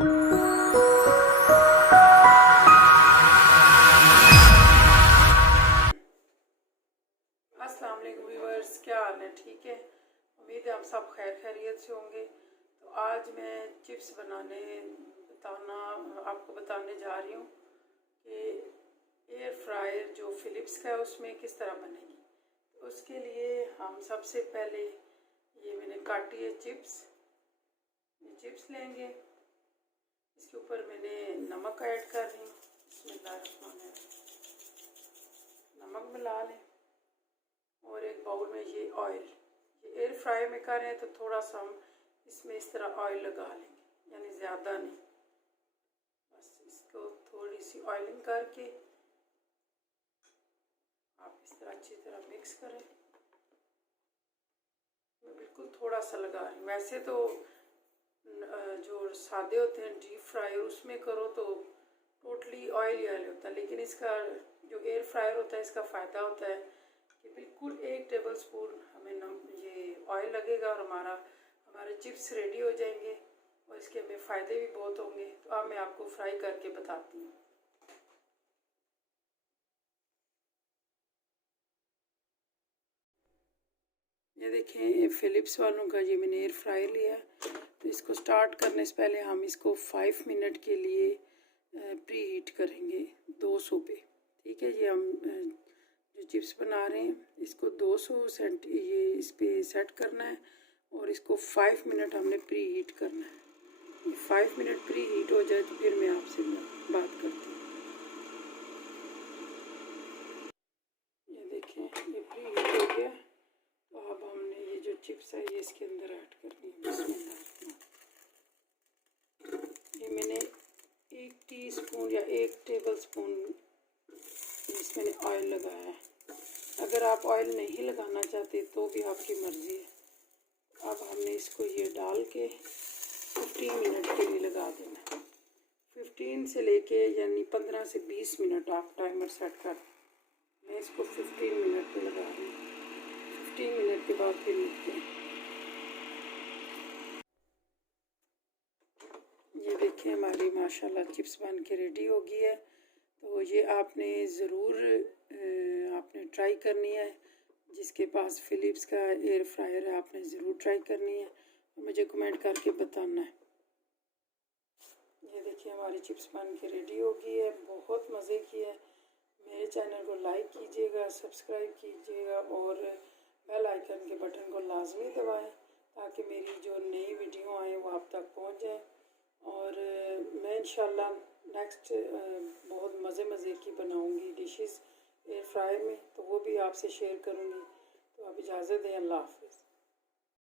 अस्सलाम वालेकुम व्यूअर्स, क्या हाल है? ठीक है, उम्मीद है हम सब खैर खैरियत से होंगे। तो आज मैं चिप्स आपको बताने जा रही हूँ कि एयर फ्रायर जो फिलिप्स का है उसमें किस तरह बनेगी। तो उसके लिए हम सबसे पहले ये मैंने काटी है चिप्स लेंगे। इसके ऊपर मैंने नमक ऐड कर रही हूँ। बिस्मिल्लाहिर्रहमानिर्रहीम। नमक मिला लें और एक बाउल में ये ऑयल, ये एयर फ्राई में कर रहे हैं तो थोड़ा सा हम इसमें इस तरह ऑयल लगा लेंगे, यानी ज़्यादा नहीं, बस इसको थोड़ी सी ऑयलिंग करके आप इस तरह अच्छी तरह मिक्स करें। मैं बिल्कुल थोड़ा सा लगा रही हूँ। वैसे तो जो सादे होते हैं डीप फ्राई उसमें करो तो टोटली ऑयल होता है, लेकिन इसका जो एयर फ्रायर होता है इसका फ़ायदा होता है कि बिल्कुल 1 टेबल स्पून हमें ये ऑयल लगेगा और हमारे चिप्स रेडी हो जाएंगे और इसके हमें फ़ायदे भी बहुत होंगे। तो अब मैं आपको फ्राई करके बताती हूँ। ये देखें, ये फिलिप्स वालों का ये मैंने एयर फ्राई लिया है। तो इसको स्टार्ट करने से पहले हम इसको 5 मिनट के लिए प्री हीट करेंगे 200 पे। ठीक है, ये हम जो चिप्स बना रहे हैं इसको 200 ये इस पे सेट करना है और इसको 5 मिनट हमने प्री हीट करना है। ये 5 मिनट प्री हीट हो जाए तो फिर मैं आपसे बात करती हूँ। ये देखें, ये प्री हीट हो गया। तो अब हमने ये जो चिप्स है ये इसके अंदर ऐड करनी है। बिस्मिल्लाह। ये मैंने 1 टीस्पून या 1 टेबल स्पून इसमें ऑयल लगाया है। अगर आप ऑयल नहीं लगाना चाहते तो भी आपकी मर्ज़ी है। अब हमने इसको ये डाल के 15 मिनट के लिए लगा देना। 15 से लेके यानी 15 से 20 मिनट आप टाइमर सेट कर। मैं इसको 15 मिनट पे लगा रही हूँ। 15 मिनट के बाद फिर मिलते हैं। ये देखें, हमारी माशाल्लाह चिप्स बन के रेडी हो गई है। तो ये आपने ज़रूर ट्राई करनी है। जिसके पास फिलिप्स का एयर फ्रायर है आपने ज़रूर ट्राई करनी है और मुझे कमेंट करके बताना है। ये देखिए, हमारी चिप्स बन के रेडी हो गई है। बहुत मज़े की है। मेरे चैनल को लाइक कीजिएगा, सब्सक्राइब कीजिएगा और बेल आइकन के बटन को लाजमी दबाएं ताकि मेरी जो नई वीडियो आए वो आप तक पहुंच जाए। और मैं इंशाल्लाह नेक्स्ट बहुत मज़े की बनाऊंगी डिशेस एयर फ्रायर में, तो वो भी आपसे शेयर करूंगी। तो आप इजाज़त दें। अल्लाह हाफ़िज़।